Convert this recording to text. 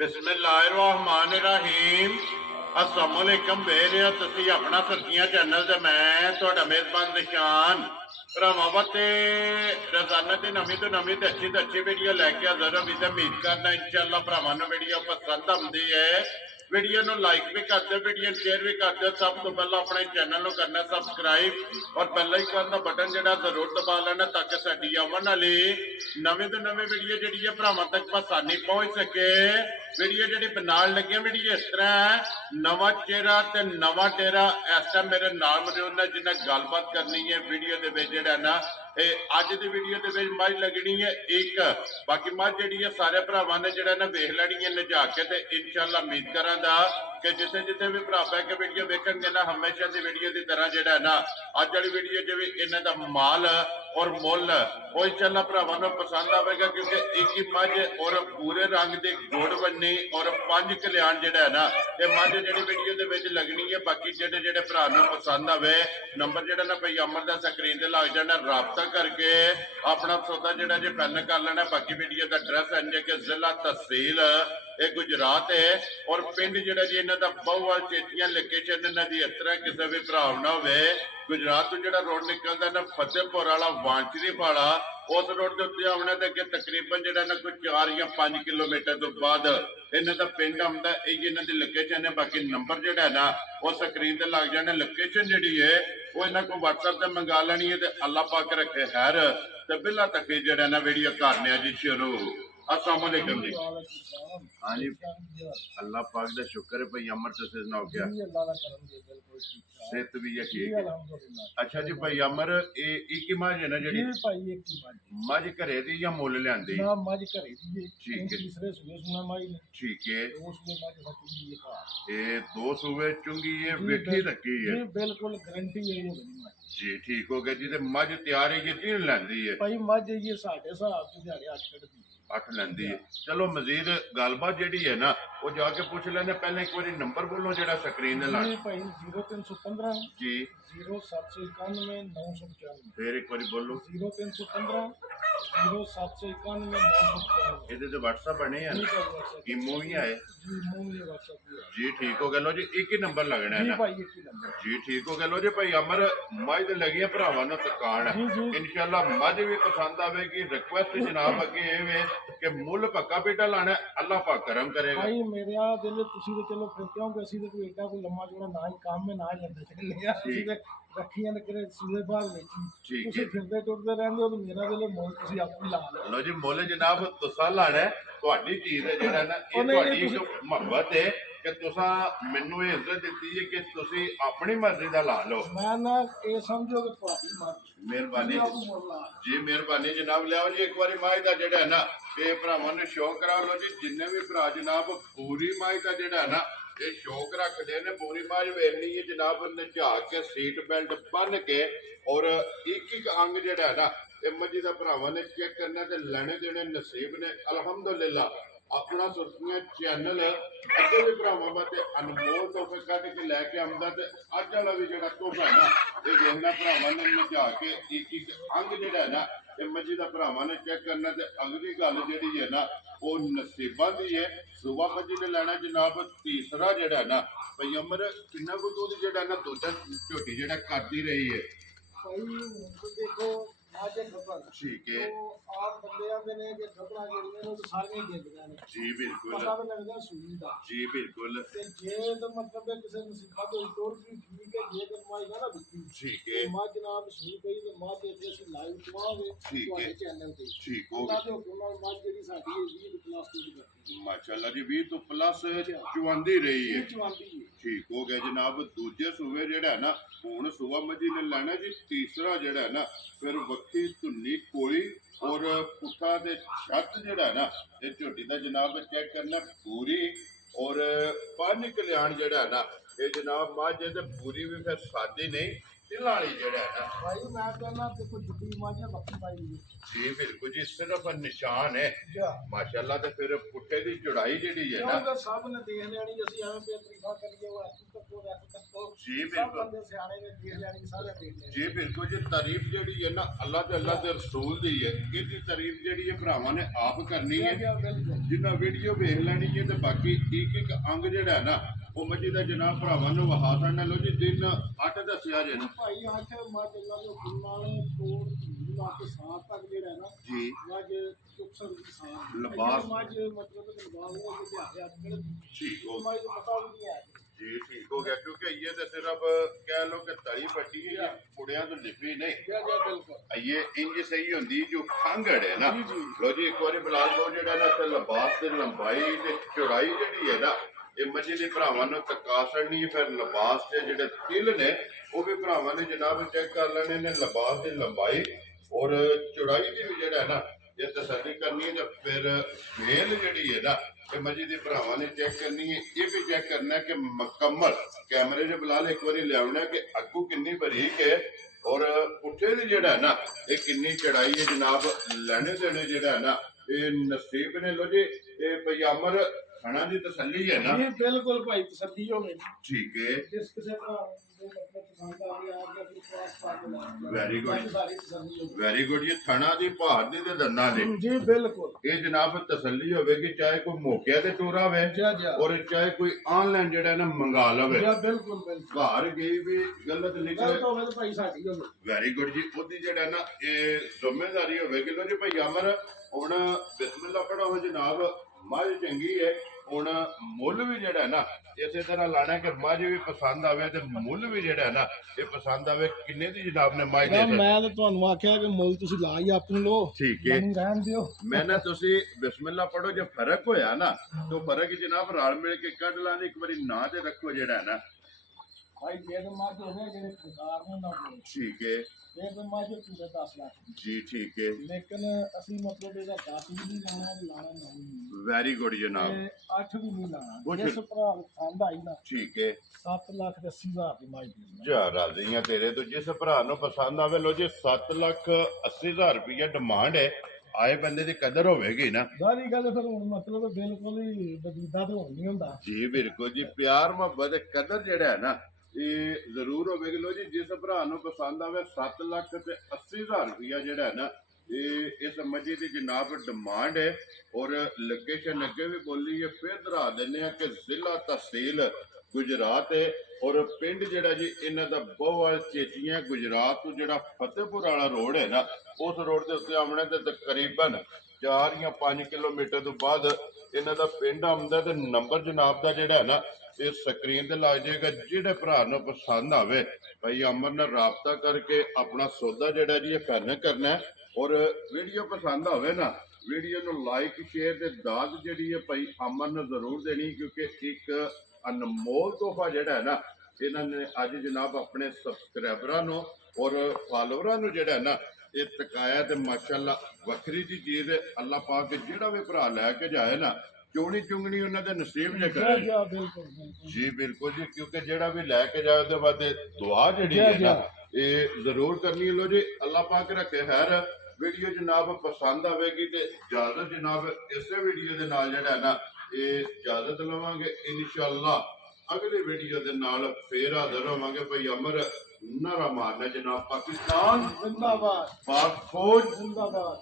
बिस्मिल्लाहिर्रहमानिर्रहीम अस्सलाम वालेकुम वेरे तुसी अपना सर्दियां चैनल ते मैं ਤੁਹਾਡਾ मेजबान निशान ਭਰਾਵਾਂ ਵਾਸਤੇ ਰੋਜ਼ਾਨਾ ਦੀ ਨਵੀਂ ਤੋਂ ਅੱਛੀ ਵੀਡੀਓ ਲੈ ਕੇ ਹਾਜ਼ਰ ਹਾਂ। ਉਮੀਦ ਕਰਦਾ ਇਨਸ਼ਾਅੱਲਾ ਭਰਾਵਾਂ ਨੂੰ ਵੀਡੀਓ ਪਸੰਦ ਆਉਂਦੀ ਹੈ। वीडियो ਨੂੰ लाइक भी कर दो, वीडियो शेयर भी कर दो। सब तो पहला अपने चैनल को करना सबसक्राइब और बेल आइकन का बटन जो जरूर दबा लेना ताकि साडी आवन वाली नवीं तो नवीं वीडियो जी है भरावां तक आसानी पहुँच सके। वीडियो जी बनाने लगे वीडियो इस तरह है, नवा चेहरा ते नवा टेरा इस टाइम मेरे नाल मौजूद है जिन्हें गलबात करनी है। वीडियो के जोड़ा ना अज की वीडियो के मझ लगनी है एक, बाकी मझ जी सारे भरावां ने जोड़ा ना वेख लैनी है नजा के। इंशाअल्लाह उम्मीद करा कि जिथे जिथे भी भरा पै के वीडियो वेखणगे ना हमेशा की वीडियो की तरह जोड़ा ना अज वाली वीडियो च भी इन्हां दा माल और मुल वो इंशाअल्लाह भरावां नूं पसंद आवेगा, क्योंकि एक ही मझ और पूरे रंग के गुड़ बन्नी और 5 कल्याण जोड़ा है ना ये मझ जी वीडियो के लगनी है। बाकी जेडे जेडे भरा नूं पसंद आवे नंबर जोड़ा ना भाई अमर का स्क्रीन से लग जाना, रबता करके अपना सौदा जोड़ा जो फाइनल कर लेना। बाकी वीडियो का एड्रैस है कि जिला तहसील ये गुजरात है और पिंड जोड़ा जी इन्हों का बहुवाल चेतियां लोकेशन इन्हों की इस तरह किसी भी भरा ना हो। गुजरात तो जो रोड निकलता ना फतेहपुर वाला वांचरी वाला उस रोड के उत्ते आने के तकरीबन जो ना कोई 4 या 5 किलोमीटर तो बाद इन्हों का पिंड आता है। इन्हों की लोकेशन है। बाकी नंबर जोड़ा है ना वो स्क्रीन से लग जाने। लोकेशन जी है वो इन्हों को व्हाट्सएप से मंगा लेनी है। तो अल्लाह पाक रखे खैर तो बिला तक जोड़ा ना वीडियो करने जी शुरू। अस्सलाम वालेकुम जी। हाँ जी अल्लाह पाक का शुक्र है भाई अमर से सुनाओ क्या सेहत भी है ठीक है। अच्छा जी भाई अमर एक मझ है ना जी मझ घरे दी या मुल लियांदी? ठीक है ठीक है ये 2 सूबे चुंगी है वेठी रखी है बिल्कुल गारंटी है जी। ठीक हो गया जी। मझ तैयार है कि लैंदी है? भाई मझ ये साढ़े हिसाब से दिहाड़ी 8 कटदी 8 लैंदी है। चलो मजीद गलबात जी है ना वो जाके पूछ लेने। पहले एक बार नंबर बोलो जो स्क्रीन ला भाई 0315 जी 0791 995 फिर एक बार बोलो 0315 0791 995। ये व्हाट्सएप बने हैं इमो भी है जी। ठीक हो गया लो जी एक ही नंबर लगना है ना जी। ठीक हो गया लो जी भाई अमर मझ तो लगी भरावां नूं तकान इंशाअल्लाह मझ भी पसंद आवेगी। रिक्वेस्ट जनाब अगे ये कि मुल पक्का बेटा लाना अल्लाह पाक करम करेगा। भाई मेरा दिल तुसी तो चलो फिर क्योंकि असि तो कोई एडा कोई लम्मा चौड़ा ना ही काम में ना ही लंदे चले असि ते रखियां ने सूबे बाहर वेची तुसी फिरदे टुरदे रहंदे हो तो मेरा दिल मुल तुसी आपू ला लो। लो जी मुल जनाब तुसा लाना तुहाडी चीज है जेड़ा ना ये तुहाडी एक मोहब्बत है कि तुसा मैनू ये इज्जत दी है कि तुसी अपनी मर्जी दा ला लो। मैं ना ये समझो कि तुहाडी मर्जी मेहरबानी जी मेहरबानी जनाब लियाओ जी एक बार माई का जोड़ा है ना ये भरावां नूं शौक करा लो जी। जिन्ने भी भरा जनाब पूरी माई का जोड़ा है ना ये शौक रखते हैं पूरी माई वेखनी है जनाब नचा के सीट बेल्ट बन के और एक अंग जोड़ा है ना ये मजी का भरावां ने चेक करना तो लेने देने नसीब ने अल्हम्दुलिल्लाह। अपना सुर्खियां चैनल अगे भी भरावां वास्ते अनमोल तोहफे कढ के लैके आउंदा ते अज वाला भी जिहड़ा तोहफा है ना ये देखना भरावां ने नचा के एक अंग जिहड़ा है ना ये मजी का भरावां ने चेक करना ते अगली गल जिहड़ी है ना वो नसीबां दी है। सुबह मजी ने लैना जनाब तीसरा जिहड़ा है ना भाई अमर किन्ना को दूध जिहड़ा ना दूध झोटी जिहड़ा करदी रही है भाई देखो ठीक है आप बंदे आंदे ने कि खबरां जेड़ियां ने सारियां ही देखदे ने जी बिल्कुल पता भी लगदा सुनी दा जी बिल्कुल ते जे तो मतलब है किसी मुसीबत होई तो भी ठीक है जे तो माई ना बिकी ठीक है मां जनाब सुनी गई ते मां ते इथे लाइव चवावे तुम्हारे चैनल ते ठीक हो अल्लाह दे हुक्म नाल मां जेड़ी साडी है 20 प्लस टू करती माशाल्लाह जी 20 तो प्लस चवांदी रही है चवांदी है। ठीक हो गया जनाब। दूजे सूबे जेड़ा है ना हुण सुबह मजी ने लेना जी तीसरा जेड़ा है ना फिर वक्की धुन्नी कोई और पुट्ठा दे छत जेड़ा है ना ये झोटी का जनाब चेक करना पूरी और 5 कल्याण जेड़ा है ना ये जनाब मझ ते पूरी भी फिर सादी नहीं ਤਿਲਾਂ ਵਾਲੀ ਜਿਹੜਾ ਹੈ ਨਾ ਭਾਈ ਮੈਂ ਕਹਿੰਦਾ ਤੇ ਕੋਈ ਜੁੱਤੀ ਮਾਝਾ ਬੱਕੀ ਪਾਈ ਦੀ ਜੀ ਬਿਲਕੁਲ ਜੀ ਸਿਰਫ ਨਿਸ਼ਾਨ ਹੈ ਜਾ ਮਾਸ਼ਾਅੱਲਾ ਤੇ ਫਿਰ ਪੁੱਠੇ ਦੀ ਚੜਾਈ ਜਿਹੜੀ ਹੈ ਨਾ ਕਿਉਂਕਿ ਸਭ ਨੇ ਦੇਖ ਲੈਣੀ ਅਸੀਂ ਐਵੇਂ ਬੇਤਰੀਫਾ ਕਰੀਏ ਉਹ ਐਸੀ ਤੱਕੋ ਵੈਸੇ ਤੱਕੋ ਜੀ ਸਭ ਬਿਲਕੁਲ ਬੰਦੇ ਸਿਆਣੇ ਨੇ ਦੇਖ ਲੈਣੀ ਸਾਰੇ ਦੇਖ ਲੈਣੀ ਜੀ ਬਿਲਕੁਲ ਜੀ ਤਾਰੀਫ ਜਿਹੜੀ ਹੈ ਨਾ ਅੱਲਾਹ ਤੇ ਅੱਲਾਹ ਦੇ ਰਸੂਲ ਦੀ ਹੈ ਇਹਦੀ ਤਾਰੀਫ ਜਿਹੜੀ ਹੈ ਭਰਾਵਾਂ ਨੇ ਆਪ ਕਰਨੀ ਹੈ ਬਿਲਕੁਲ ਜਿੰਨਾ ਵੀਡੀਓ ਵੇਖ ਲੈਣੀ ਹੈ ਤੇ ਬਾਕੀ ਇੱਕ ਇੱਕ ਅੰਗ ਜਿਹੜਾ ਹੈ ਨਾ ਉਹ ਮੱਝੀ ਦਾ ਜਨਾਬ ਭਰਾਵਾਂ ਨੂੰ ਵਹਾ ਸਕਣਾ ਲੋ ਜੀ ਦਿਨ 8 ਦੱਸਿਆ ਜੇ ਨਾ ਭਾਈ ਆਠ ਮੱਝ ਇਹਨਾਂ ਦੇ ਗੁਰਨਾਲ ਤੋੜ ਧੀਰ ਲਾ ਕੇ ਸਾਹ ਤੱਕ ਜਿਹੜਾ ਹੈ ਨਾ ਜੀ ਮੱਝ ਚੁਕਸਰ ਦੀ ਸਾਹ ਲਿਬਾਸ। ਮੱਝ ਮਤਲਬ ਕਿ ਲਬਾਸ ਉਹ ਤੇ ਆ ਗਿਆ ਠੀਕ ਹੋ ਮੱਝ ਦਾ ਪਤਾ ਵੀ ਨਹੀਂ ਹੈ ਜੀ ਠੀਕ ਹੋ ਗਿਆ ਕਿਉਂਕਿ ਇਹ ਤੇ ਸਿਰਫ ਕਹਿ ਲੋ ਕਿ ਤਲੀ ਵੱਡੀ ਹੈ ਕੁੜਿਆਂ ਤੋਂ ਲਿਪੀ ਨਹੀਂ ਜੀ ਬਿਲਕੁਲ ਇਹ ਇੰਜ ਸਹੀ ਹੁੰਦੀ ਜੋ ਖਾਂਗੜ ਹੈ ਨਾ ਜੀ, ਜੀ। ਲੋ ਜੀ ਇੱਕ ਵਾਰੀ ਬਲਾਲ ਕੋ ਜਿਹੜਾ ਨਾ ਤੇ ਲਿਬਾਸ ਤੇ ਲੰਬਾਈ ਤੇ ਚੌੜਾਈ ਜਿਹੜੀ ਹੈ ਨਾ ਇਹ ਮੱਝੀ ਦੇ ਭਰਾਵਾਂ ਨੂੰ ਤਕਾਸਣੀ ਫਿਰ ਲਿਬਾਸ ਤੇ ਜਿਹੜੇ ਤਿਲ ਨੇ ਉਹ ਵੀ ਭਰਾਵਾਂ ਨੇ ਜਨਾਬ ਚੈੱਕ ਕਰ ਲੈਣੇ ਨੇ ਲਿਬਾਸ ਦੀ ਲੰਬਾਈ ਔਰ ਚੌੜਾਈ ਦੀ ਵੀ ਜਿਹੜਾ ਹੈ ਨਾ ਇਹ ਤਸੱਲੀ ਕਰਨੀ ਹੈ ਤੇ ਫਿਰ ਮੇਲ ਜਿਹੜੀ ਹੈ ਨਾ ਇਹ ਮੱਝੀ ਦੇ ਭਰਾਵਾਂ ਨੇ ਚੈੱਕ ਕਰਨੀ ਹੈ ਇਹ ਵੀ ਚੈੱਕ ਕਰਨਾ ਕਿ ਮੁਕੰਮਲ ਕੈਮਰੇ 'ਚ ਬਲਾਲ ਇੱਕ ਵਾਰੀ ਲਿਆਉਣਾ ਕਿ ਅੱਗੂ ਕਿੰਨੀ ਬਰੀਕ ਹੈ ਔਰ ਪੁੱਠੇ ਦੀ ਜਿਹੜਾ ਹੈ ਨਾ ਇਹ ਕਿੰਨੀ ਚੜਾਈ ਹੈ ਜਨਾਬ ਲੈਣੇ ਦੇਣੇ ਜਿਹੜਾ ਹੈ ਨਾ ਇਹ ਨਸੀਬ ਨੇ ਲੋ ਜੀ ਇਹ ਪਯਾਮਰ ਖਾਣਾ ਦੀ ਤਸੱਲੀ ਹੈ ਨਾ ਇਹ ਬਿਲਕੁਲ ਭਾਈ ਤਸੱਲੀ ਹੋ ਗਈ ਠੀਕ ਹੈ ਜਿਸ ਕਿਸੇ ਦਾ ਮਤਲਬ ਪਸੰਦ ਆ ਗਿਆ ਆ ਗਿਆ ਫਿਰ ਸਵਾਸ ਪਾ ਕੇ ਲਾ ਵੈਰੀ ਗੁੱਡ ਸਾਰੀ ਤਸੱਲੀ ਹੋ ਵੈਰੀ ਗੁੱਡ ਜੀ ਥਣਾ ਦੀ ਭਾਰ ਦੀ ਤੇ ਦੰਦਾਂ ਦੀ ਗਈ ਜੀ ਬਿਲਕੁਲ ਇਹ ਜਨਾਬ ਤਸੱਲੀ ਹੋਵੇਗੀ ਚਾਹੇ ਕੋਈ ਮੌਕਿਆ ਤੇ ਟੂਰਾ ਹੋਵੇ ਜਾ ਜਾ ਔਰ ਚਾਹੇ ਕੋਈ ਆਨਲਾਈਨ ਜਿਹੜਾ ਨਾ ਮੰਗਾ ਲਵੇ ਜਾ ਬਿਲਕੁਲ ਬਿਲਕੁਲ ਘਰ ਗਈ ਵੀ ਗਲਤ ਗੱਲ ਨਿਕਲੇ ਤਾਂ ਹੋਵੇ ਤਾਂ ਭਾਈ ਸਾਡੀ ਹੋਵੇ ਵੈਰੀ ਗੁੱਡ ਜੀ ਉਹਦੀ ਜਿਹੜਾ ਨਾ ਇਹ ਜ਼ਿੰਮੇਵਾਰੀ ਹੋਵੇਗੀ ਲੋ ਜੀ ਭਾਈ ਅਮਰ ਹੁਣ ਬਿਸਮਿਲ੍ਲਾ ਪੜੋ ਜਨਾਬ ਮੱਝ ਚੰਗੀ ਹੈ ਹੁਣ ਮੁੱਲ ਵੀ ਜਿਹੜਾ ਨਾ ਇਸੇ ਤਰ੍ਹਾਂ ਲਾਣਾ ਕਿ ਮੱਝ ਵੀ ਪਸੰਦ ਆਵੇ ਤੇ ਮੁੱਲ ਵੀ ਜਿਹੜਾ ਨਾ ਇਹ ਪਸੰਦ ਆਵੇ ਕਿੰਨੇ ਦੀ ਜਨਾਬ ਨੇ ਮੱਝ ਦੇ ਮੈਂ ਤਾਂ ਤੁਹਾਨੂੰ ਆਖਿਆ ਕਿ ਮੁੱਲ ਤੁਸੀਂ ਲਾ ਹੀ ਆਪਣੀ ਲੋ ਠੀਕ ਹੈ ਮੈਨੂੰ ਰਹਿਣ ਦਿਓ ਮੈਂ ਨਾ ਤੁਸੀਂ ਬਿਸਮਿਲ੍ਲਾ ਪੜੋ ਜੇ ਫਰਕ ਹੋਇਆ ਨਾ ਤੇ ਉਹ ਫਰਕ ਜਨਾਬ ਰਲ ਮਿਲ ਕੇ ਕੱਢ ਲਾਂਗੇ ਇੱਕ ਵਾਰੀ ਨਾਂ ਤੇ ਰੱਖੋ ਜਿਹੜਾ ਹੈ ਨਾ ਭਾਈ ਜੇ ਤਾਂ ਮੱਝ ਹੋਵੇ ਜਿਹੜੇ ਸਰਕਾਰ ਨੂੰ ਨਾ ਹੋਵੇ ਠੀਕ ਹੈ ਇਹ ਤਾਂ ਮੱਝ ਪੂਰੇ 10 ਲੱਖ ਜੀ ਠੀਕ ਹੈ ਲੇਕਿਨ ਅਸੀਂ ਮਤਲਬ ਇਹਦਾ 10 ਵੀ ਨਹੀਂ ਲਾਣਾ ਤੇ ਲਾਣਾ ਨਹੀਂ ਵੈਰੀ ਗੁੱਡ ਜਨਾਬ ਤੇ 8 ਵੀ ਨਹੀਂ ਲਾਣਾ ਕੁਛ- ਜਿਸ ਭਰਾ ਨੂੰ ਪਸੰਦ ਆਈ ਨਾ ਠੀਕ ਹੈ 7 ਲੱਖ ਤੇ 80 ਹਜ਼ਾਰ ਦੀ ਮੱਝ ਦੇ ਜਾ ਰਾਜ਼ੀਆਂ ਤੇਰੇ ਤੋਂ ਜਿਸ ਭਰਾ ਨੂੰ ਪਸੰਦ ਆਵੇ ਲੋ ਜੀ 7,80,000 ਰੁਪਇਆ ਡਿਮਾਂਡ ਹੈ ਆਏ ਬੰਦੇ ਦੀ ਕਦਰ ਹੋਵੇਗੀ ਨਾ ਸਾਰੀ ਗੱਲ ਫਿਰ ਹੁਣ ਮਤਲਬ ਬਿਲਕੁਲ ਹੀ ਬਦੀਦਾ ਤੇ ਹੋਣ ਨਹੀਂ ਹੁੰਦਾ ਜੀ ਬਿਲਕੁਲ ਜੀ ਪਿਆਰ ਮੁਹੱਬਤ ਕਦਰ ਜਿਹੜਾ ਹੈ ਨਾ ਇਹ ਜ਼ਰੂਰ ਹੋਵੇਗੀ ਲੋ ਜੀ ਜਿਸ ਭਰਾ ਨੂੰ ਪਸੰਦ ਆਵੇ 7,80,000 ਰੁਪਇਆ ਜਿਹੜਾ ਹੈ ਨਾ ਇਹ ਇਸ ਮੱਝੀ ਦੀ ਜਨਾਬ ਡਿਮਾਂਡ ਹੈ ਔਰ ਲੋਕੇਸ਼ਨ ਅੱਗੇ ਵੀ ਬੋਲੀ ਹੈ ਫਿਰ ਦਰਾ ਦਿੰਦੇ ਆ ਕਿ ਜ਼ਿਲ੍ਹਾ ਤਹਿਸੀਲ ਗੁਜਰਾਤ ਹੈ ਔਰ ਪਿੰਡ ਜਿਹੜਾ ਜੀ ਇਹਨਾਂ ਦਾ ਬੋਵਾਲ ਚੇਚੀਆਂ ਗੁਜਰਾਤ ਤੋਂ ਜਿਹੜਾ ਫਤਿਹਪੁਰ ਵਾਲਾ ਰੋਡ ਹੈ ਨਾ ਉਸ ਰੋਡ ਦੇ ਉੱਤੇ ਆਉਣਾ ਤੇ ਤਕਰੀਬਨ 4 ਜਾਂ 5 ਕਿਲੋਮੀਟਰ ਤੋਂ ਬਾਅਦ ਇਹਨਾਂ ਦਾ ਪਿੰਡ ਆਉਂਦਾ ਤੇ ਨੰਬਰ ਜਨਾਬ ਦਾ ਜਿਹੜਾ ਹੈ ਨਾ ਇਹ ਸਕਰੀਨ ਤੇ ਲੱਗ ਜਾਏਗਾ ਜਿਹੜੇ ਭਰਾ ਨੂੰ ਪਸੰਦ ਆਵੇ ਭਾਈ ਅਮਰ ਨਾਲ ਰਾਬਤਾ ਕਰਕੇ ਆਪਣਾ ਸੌਦਾ ਜਿਹੜਾ ਜੀ ਇਹ ਕਰਨਾ ਔਰ ਵੀਡੀਓ ਪਸੰਦ ਆਵੇ ਨਾ ਵੀਡੀਓ ਨੂੰ ਲਾਈਕ ਸ਼ੇਅਰ ਤੇ ਦਾਦ ਜਿਹੜੀ ਹੈ ਭਾਈ ਅਮਰ ਨੂੰ ਜ਼ਰੂਰ ਦੇਣੀ ਕਿਉਂਕਿ ਇੱਕ ਅਨਮੋਲ ਤੋਹਫਾ ਜਿਹੜਾ ਹੈ ਨਾ ਇਹਨਾਂ ਨੇ ਅੱਜ ਜਨਾਬ ਆਪਣੇ ਸਬਸਕ੍ਰਾਈਬਰਾਂ ਨੂੰ ਔਰ ਫਾਲੋਵਰਾਂ ਨੂੰ ਜਿਹੜਾ ਹੈ ਨਾ ਇਹ ਤਕਾਇਆ ਤੇ ਮਾਸ਼ਾਅੱਲਾ ਵੱਖਰੀ ਜੀ ਚੀਜ਼ ਹੈ ਅੱਲਾਹ ਪਾਕ ਜਿਹੜਾ ਵੀ ਭਰਾ ਲੈ ਕੇ ਜਾਏ ਨਾ ਚੋਣੀ ਚੁੰਗਣੀ ਉਹਨਾਂ ਦੇ ਨਸੀਬ ਜੇ ਕਰੇ ਜਾ ਬਿਲਕੁਲ ਬਿਲਕੁਲ ਜੀ ਬਿਲਕੁਲ ਜੀ ਕਿਉਂਕਿ ਜਿਹੜਾ ਵੀ ਲੈ ਕੇ ਜਾਏ ਉਹਦੇ ਬਾਅਦ ਇਹ ਦੁਆ ਜਿਹੜੀ ਹੈ ਨਾ ਇਹ ਜ਼ਰੂਰ ਕਰਨੀ ਹੈ ਲੋ ਜੀ ਅੱਲਾਹ ਪਾਕ ਰੱਖੇ ਖੈਰ ਵੀਡੀਓ ਜਨਾਬ ਪਸੰਦ ਆਵੇਗੀ ਤੇ ਇਜਾਜ਼ਤ ਜਨਾਬ ਇਸੇ ਵੀਡੀਓ ਦੇ ਨਾਲ ਜਿਹੜਾ ਹੈ ਨਾ ਇਹ ਇਜਾਜ਼ਤ ਲਵਾਂਗੇ ਇਨਸ਼ਾਅੱਲਾ ਅਗਲੀ ਵੀਡੀਓ ਦੇ ਨਾਲ ਫੇਰ ਹਾਜ਼ਰ ਹੋਵਾਂਗੇ ਭਾਈ ਅਮਰ ਨਾਰਾ ਮਾਰਨਾ ਜਨਾਬ ਪਾਕਿਸਤਾਨ ਜ਼ਿੰਦਾਬਾਦ ਪਾਕ ਫੌਜ ਜ਼ਿੰਦਾਬਾਦ